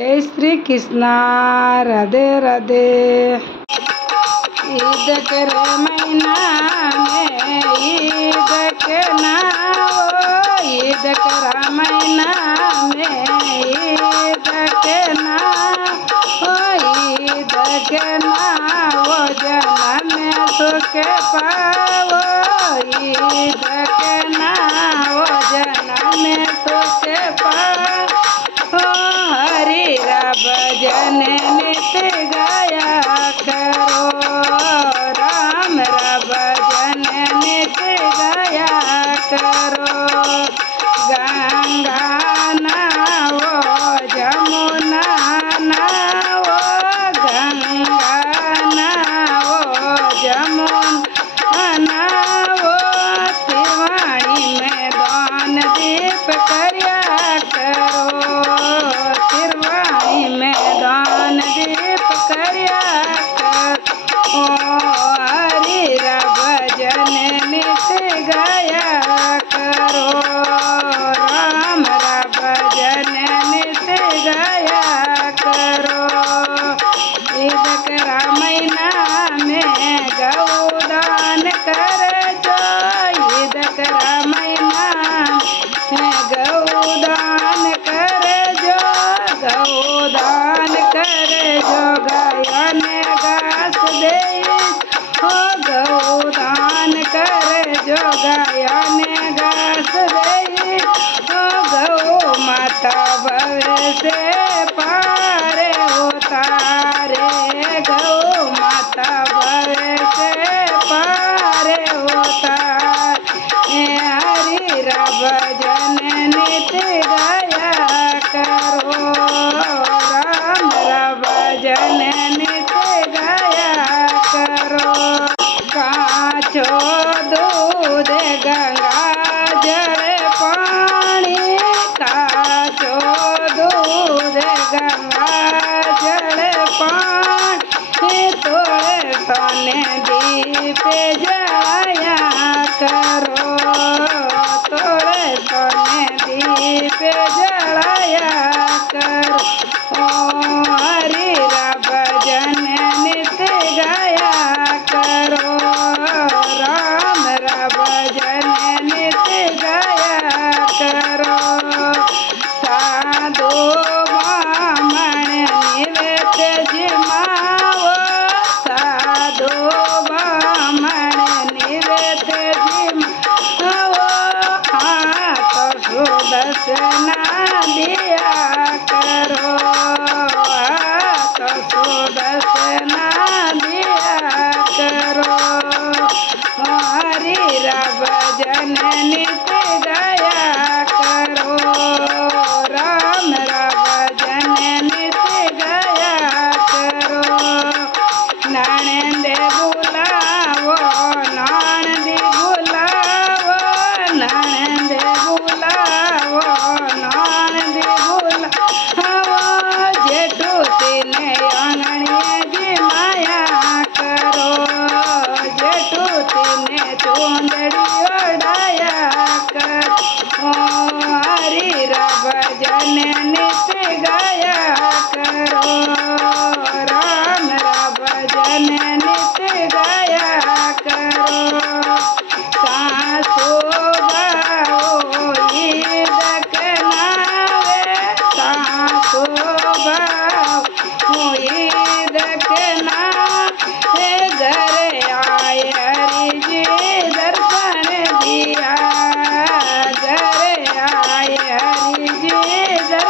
जय श्री कृष्ण। राधे राधे। ईद के महीना में ईद के नाम, ईद के महीना में ईद के नाम, ईद के नाम जन्म सुख पाओ, ईद के नाम जन्म सुख पाओ। हरि भजन नित गाया करो, राम भजन नित गाया करो। गंगा नावो जमुना नावो, गंगा नावो जमुना नावो, त्रिवाणी में दान दीप कर्या करो, दान दीप कर्या करो। हरि भजन नित गाया करो, राम भजन नित गाया करो। ईद के महीना में गौदान कर जो, ईद के महीना में गौदान कर जो, गौदान करे जो गायन घास दे, हो गौदान करे जो गायन घास दे, हो गौ माता भवे से पारे उतारे, गौ माता भवे से पारे उतारे। हरि भजन नित गाया करो, भजन नित गाया करो। काचो दूध गंगा जल पानी, काचो दूध गंगा जल पानी, तोड़े सोने दीप जलाया करो, तोड़े सोने दीप जलाया करो। हरि भजन नित गाया करो, राम भजन नित गाया करो। साधु ब्राह्मण निवेद्य जिमाओ, साधु ब्राह्मण निवेद्य जिमाओ, हाथ सुदर्शना दिया करो, सुदर्शना दिया करो। हरि भजन नित गाया करो, राम भजन नित गाया करो। नणंद बुलावो, नणंद बुलावो, नणंद बुलावो, नणंद बुलावो, जेठू तीने आंगणे जिमाया करो, जेठू तीने चूंदड़ी ओढ़ाया करो। हरि भजन नित गाया करो, राम भजन नित गाया करो। सासु बहू ईद के नावे, सासु बहू ईद के नावे, घर आए हरि जी दर्शन दिया, घर आए हरि जी दर्शन